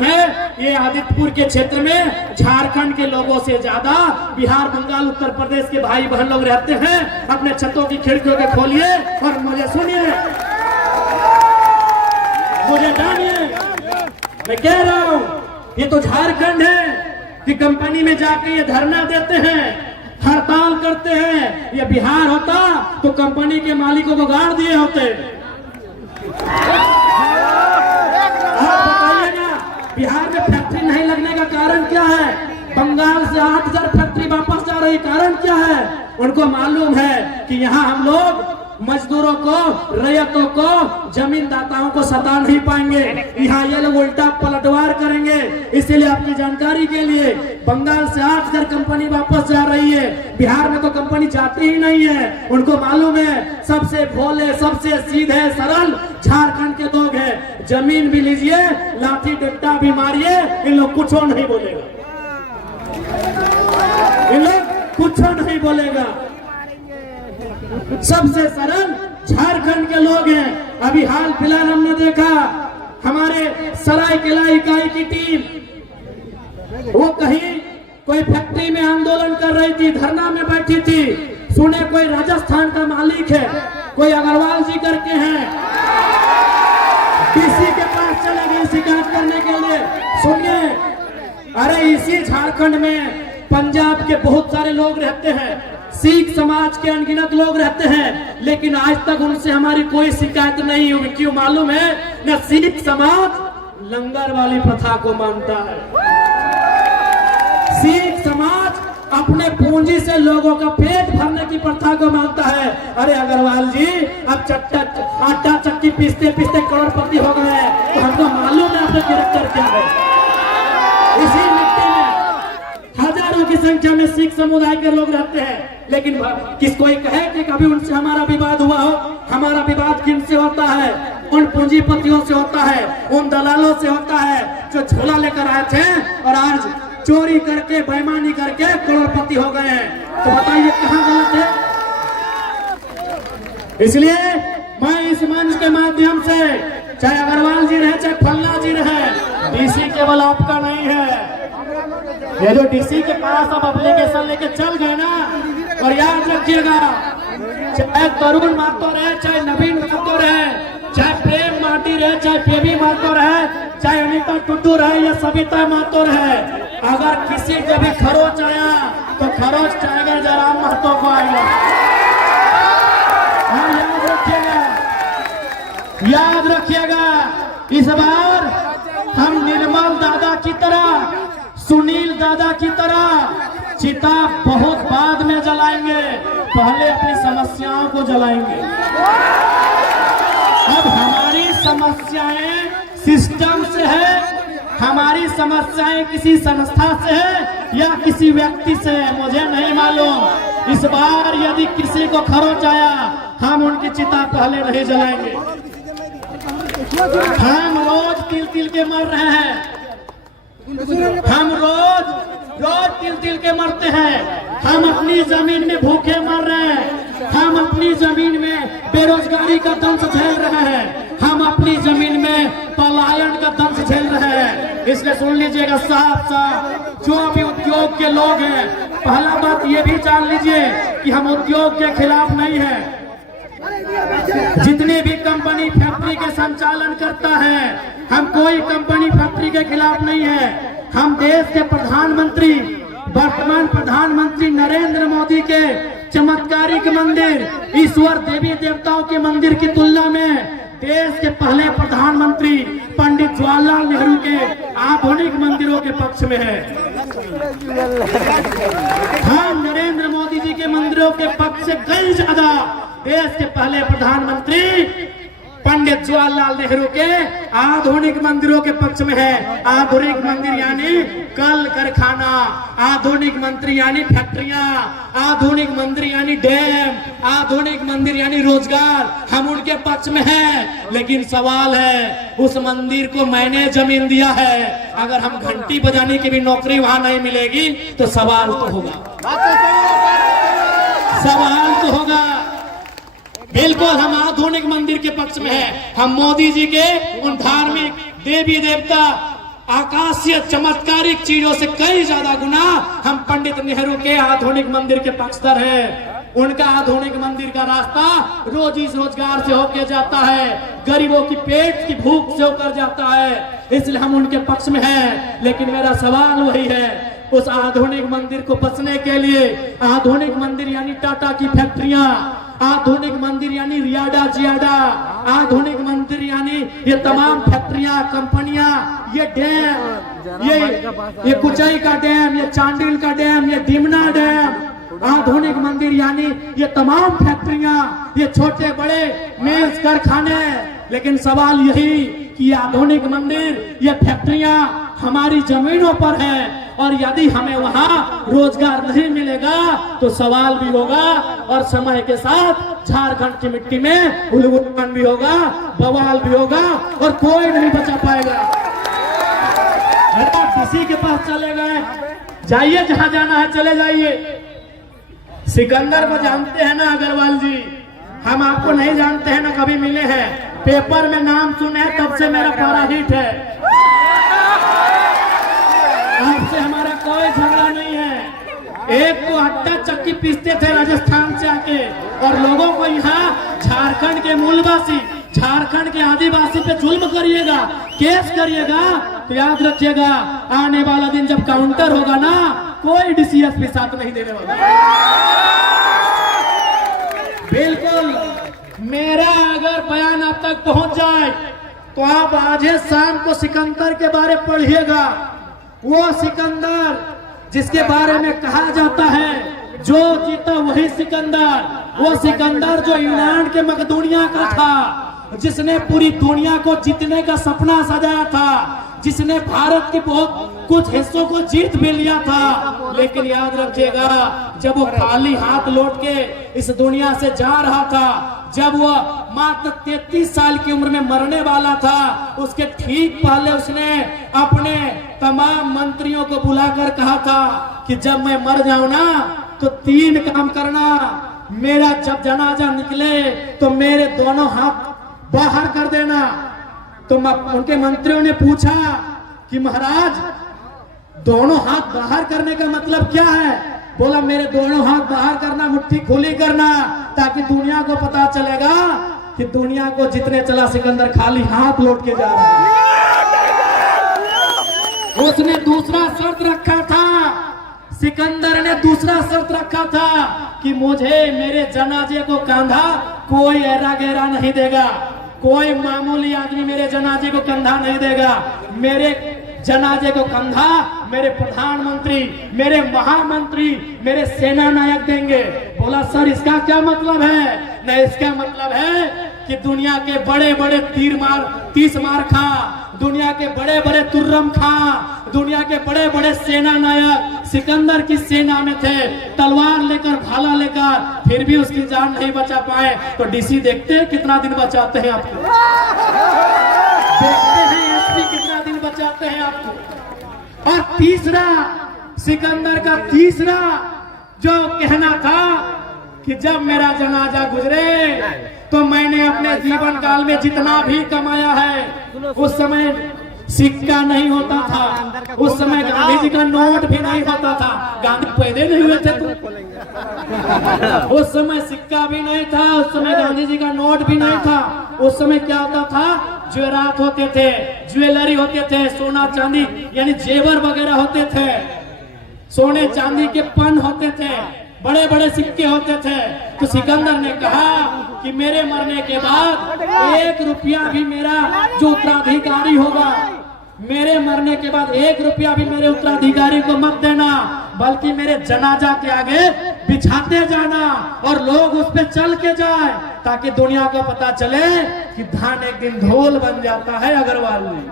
मालूम है ये आदित्यपुर के क्षेत्र में झारखंड के लोगों से ज्यादा बिहार, बंगाल, उत्तर प्रदेश के भाई बहन लोग रहते हैं। अपने छतों की खिड़कियों के खोलिए और मुझे सुनिए, मुझे जानिए। मैं कह रहा हूं ये तो झारखंड है कि कंपनी में जाके ये धरना देते हैं, हड़ताल करते हैं। ये बिहार होता तो कंपनी के मालिकों को गाड़ दिए होते। आप बताइए ना, बिहार में फैक्ट्री नहीं लगने का कारण क्या है? बंगाल से 8000 फैक्ट्री वापस जा रही, कारण क्या है? उनको मालूम है कि यहाँ हम लोग मजदूरों को, रैयतों को, जमींदाताओं को सता नहीं पाएंगे। यहाँ ये लोग उल्टा पलटवार करेंगे। इसीलिए आपकी जानकारी के लिए बंगाल से 8000 कंपनी वापस जा रही है, बिहार में तो कंपनी जाती ही नहीं है। उनको मालूम है सबसे भोले, सबसे सीधे सरल झारखंड के लोग हैं। जमीन भी लीजिए, लाठी डंडा भी मारिए, इन लोग कुछ नहीं बोलेगा, इन लोग कुछ नहीं बोलेगा। सबसे सरल झारखंड के लोग हैं। अभी हाल फिलहाल हमने देखा हमारे सरायकेला इकाई की टीम, वो कहीं कोई फैक्ट्री में आंदोलन कर रही थी, धरना में बैठी थी। सुने कोई राजस्थान का मालिक है, कोई अग्रवाल जी करके हैं, डीसी के पास चले गए शिकायत करने के लिए। सुनिए, अरे इसी झारखंड में पंजाब के बहुत सारे लोग रहते हैं, सिख समाज के अनगिनत लोग रहते हैं, लेकिन आज तक उनसे हमारी कोई शिकायत नहीं हुई। क्यों मालूम है? न सिख समाज लंगर वाली प्रथा को मानता है, सिख समाज अपने पूंजी से लोगों का पेट भरने की प्रथा को मानता है। अरे अग्रवाल जी, अब आटा चक्की पीसते पीसते करोड़पति हो गए हैं, तो हमको मालूम है आपका कैरेक्टर क्या है। इसी मिट्टी में हजारों की संख्या में सिख समुदाय के लोग रहते हैं, लेकिन किसको कहे कि कभी उनसे हमारा विवाद हुआ हो? हमारा विवाद किनसे होता है? उन पूंजीपतियों से होता है, उन दलालों से होता है जो झोला लेकर आए थे और आज चोरी करके, बेईमानी करके करोड़पति हो गए हैं। तो बताइए कहां गलत है? इसलिए मैं इस मंच के माध्यम से, चाहे अग्रवाल जी रहे, चाहे फल्ला जी रहे, डीसी केवल आपका नहीं है। ये जो डीसी के पास अब एप्लीकेशन लेके चल गए ना, और याद रखिएगा, चाहे तरुण महतो रहे, चाहे नवीन महतो रहे, चाहे प्रेम माटी रहे, चाहे बेबी महतो रहे, चाहे अनिता टुटू रहे या सविता महतो रहे, अगर किसी के भी खरोच आया तो खरोच टाइगर जयराम महतो को आएगा। याद रखिएगा, याद रखिएगा, इस बार हम निर्मल दादा की तरह, सुनील दादा की तरह चिता बहुत बाद में जलाएंगे, पहले अपनी समस्याओं को जलाएंगे। अब हमारी समस्याएं सिस्टम से है, हमारी समस्याएं किसी संस्था से है या किसी व्यक्ति से है, मुझे नहीं मालूम। इस बार यदि किसी को खरोच आया, हम उनकी चिता पहले नहीं जलाएंगे। हम रोज तिल तिल के मर रहे हैं, हम रोज तिल तिल के मरते हैं। हम अपनी जमीन में भूखे मर रहे हैं, हम अपनी जमीन में बेरोजगारी का दंश झेल रहे हैं, हम अपनी जमीन में पलायन का दंश झेल रहे हैं। इसलिए सुन लीजिएगा साफ साफ, जो भी उद्योग के लोग हैं, पहला बात ये भी जान लीजिए कि हम उद्योग के खिलाफ नहीं है। जितनी भी कंपनी फैक्ट्री के संचालन करता है, हम कोई कंपनी फैक्ट्री के खिलाफ नहीं है। हम देश के प्रधानमंत्री, वर्तमान प्रधानमंत्री नरेंद्र मोदी के चमत्कारिक मंदिर, ईश्वर देवी देवताओं के मंदिर की तुलना में देश के पहले प्रधानमंत्री पंडित जवाहरलाल नेहरू के आधुनिक मंदिरों के पक्ष में है। हम नरेंद्र मोदी जी के मंदिरों के पक्ष से कई ज्यादा देश के पहले प्रधानमंत्री पंडित जवाहरलाल नेहरू के आधुनिक मंदिरों के पक्ष में है। आधुनिक मंदिर यानी कल कारखाना, आधुनिक मंदिर यानी फैक्ट्रियां, आधुनिक मंदिर यानी डैम, आधुनिक मंदिर यानी रोजगार, हम उनके पक्ष में हैं। लेकिन सवाल है, उस मंदिर को मैंने जमीन दिया है, अगर हम घंटी बजाने की भी नौकरी वहां नहीं मिलेगी तो सवाल तो होगा, सवाल तो होगा। बिल्कुल हम आधुनिक मंदिर के पक्ष में हैं। हम मोदी जी के उन धार्मिक देवी देवता आकाशीय चमत्कारिक चीजों से कई ज्यादा गुना हम पंडित नेहरू के आधुनिक मंदिर के पक्षधर हैं। उनका आधुनिक मंदिर का रास्ता रोजी रोजगार से होकर जाता है, गरीबों की पेट की भूख से होकर जाता है, इसलिए हम उनके पक्ष में हैं। लेकिन मेरा सवाल वही है, उस आधुनिक मंदिर को बचने के लिए, आधुनिक मंदिर यानी टाटा की फैक्ट्रियां, आधुनिक मंदिर यानी रियाडा जियाडा, आधुनिक मंदिर यानी ये तमाम फैक्ट्रियां, कंपनियां, ये डैम, ये कुचाई का डैम, ये चांडिल का डैम, ये डिमना डैम, आधुनिक मंदिर यानी ये तमाम फैक्ट्रियां, ये छोटे बड़े मेज कारखाने। लेकिन सवाल यही कि आधुनिक मंदिर, ये फैक्ट्रियां हमारी जमीनों पर है, और यदि हमें वहां रोजगार नहीं मिलेगा तो सवाल भी होगा, और समय के साथ झारखंड की मिट्टी में उल्लूपन भी होगा, बवाल भी होगा, और कोई नहीं बचा पाएगा। अरे किसी के पास चले गए, जाइए जहां जाना है चले जाइए। सिकंदर को जानते हैं ना अग्रवाल जी, हम आपको नहीं जानते हैं ना, कभी मिले हैं, पेपर में नाम सुने तब से मेरा पारा हिट है। आपसे हमारा कोई झगड़ा नहीं है। एक को आटा चक्की पीसते थे राजस्थान से आके, और लोगों को यहाँ झारखंड के मूलवासी, झारखंड के आदिवासी पे जुल्म करिएगा, केस करिएगा, तो याद रखिएगा आने वाला दिन जब काउंटर होगा ना, कोई डीसीएस भी साथ नहीं देने वाला। बिल्कुल, मेरा अगर बयान आप तक पहुंच जाए तो आप आज शाम को सिकंदर के बारे पढ़िएगा। वो सिकंदर जिसके बारे में कहा जाता है जो जीता वही सिकंदर, वो सिकंदर जो यूनान के मकदूनिया का था, जिसने पूरी दुनिया को जीतने का सपना सजाया था, जिसने भारत के बहुत कुछ हिस्सों को जीत भी लिया था। लेकिन याद रखिएगा, जब वो खाली हाथ लौट के इस दुनिया से जा रहा था, जब वो मात्र 33 साल की उम्र में मरने वाला था, उसके ठीक पहले उसने अपने तमाम मंत्रियों को बुलाकर कहा था कि जब मैं मर जाऊं ना तो 3 काम करना। मेरा जब जनाजा निकले तो मेरे दोनों हाथ बाहर कर देना। तो उनके मंत्रियों ने पूछा कि महाराज दोनों हाथ बाहर करने का मतलब क्या है? बोला मेरे दोनों हाथ बाहर करना, मुट्ठी खुली करना, ताकि दुनिया को पता चलेगा कि दुनिया को जितने चला सिकंदर खाली हाथ लौट के जा रहा है। उसने दूसरा शर्त रखा था, सिकंदर ने दूसरा शर्त रखा था कि मुझे मेरे जनाजे को कंधा कोई ऐरा गहरा नहीं देगा, कोई मामूली आदमी मेरे जनाजे को कंधा नहीं देगा। मेरे जनाजे को कंधा मेरे प्रधानमंत्री, मेरे महामंत्री, मेरे सेना नायक देंगे। बोला सर इसका क्या मतलब है? नहीं, इसका मतलब है कि दुनिया के बड़े बड़े तीस मार खा, दुनिया के बड़े बड़े तुर्रम खा, दुनिया के बड़े बड़े सेना नायक सिकंदर की सेना में थे, तलवार लेकर भाला लेकर, फिर भी उसकी जान नहीं बचा पाए। तो डीसी देखते हैं कितना दिन बचाते हैं आपको, देखते हैं एसपी कितना दिन बचाते हैं आपको। और तीसरा, सिकंदर का तीसरा जो कहना था कि जब मेरा जनाजा गुजरे तो मैंने अपने जीवन काल में जितना भी कमाया है, उस समय सिक्का नहीं होता था, उस समय गांधी जी का नोट भी नहीं होता था, गांधी पैदा नहीं हुए थे तो उस समय सिक्का भी नहीं था, उस समय गांधी जी का नोट भी नहीं था। उस समय क्या होता था, ज्वेरात होते थे, ज्वेलरी होते थे, सोना चांदी यानी जेवर वगैरह होते थे, सोने चांदी के पन होते थे, बड़े बड़े सिक्के होते थे। तो सिकंदर ने कहा कि मेरे मरने के बाद 1 रुपया भी मेरा जो उत्तराधिकारी होगा, मेरे मरने के बाद 1 रुपया भी मेरे उत्तराधिकारी को मत देना, बल्कि मेरे जनाजा के आगे बिछाते जाना और लोग उस पे चल के जाए, ताकि दुनिया को पता चले कि धान एक दिन धोल बन जाता है। अग्रवाल जी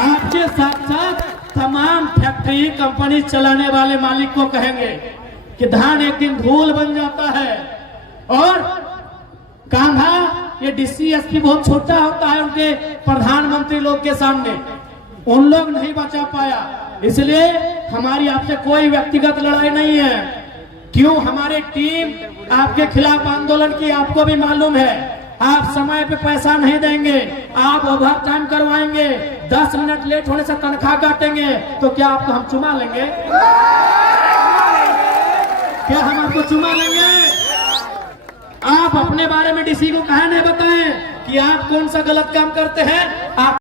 आपके साथ साथ तमाम फैक्ट्री कंपनी चलाने वाले मालिक को कहेंगे कि धान एक दिन धूल बन जाता है। और कान्हा, ये डीसीएसपी बहुत छोटा होता है उनके प्रधानमंत्री लोग के सामने, उन लोग नहीं बचा पाया। इसलिए हमारी आपसे कोई व्यक्तिगत लड़ाई नहीं है। क्यों हमारी टीम आपके खिलाफ आंदोलन की, आपको भी मालूम है। आप समय पे पैसा नहीं देंगे, आप ओवर टाइम करवाएंगे, 10 मिनट लेट होने से तनख्वाह काटेंगे, तो क्या आपको हम चुमा लेंगे? क्या हम आपको चुमा लेंगे? आप अपने बारे में डीसी को कहा नहीं बताएं कि आप कौन सा गलत काम करते हैं। आप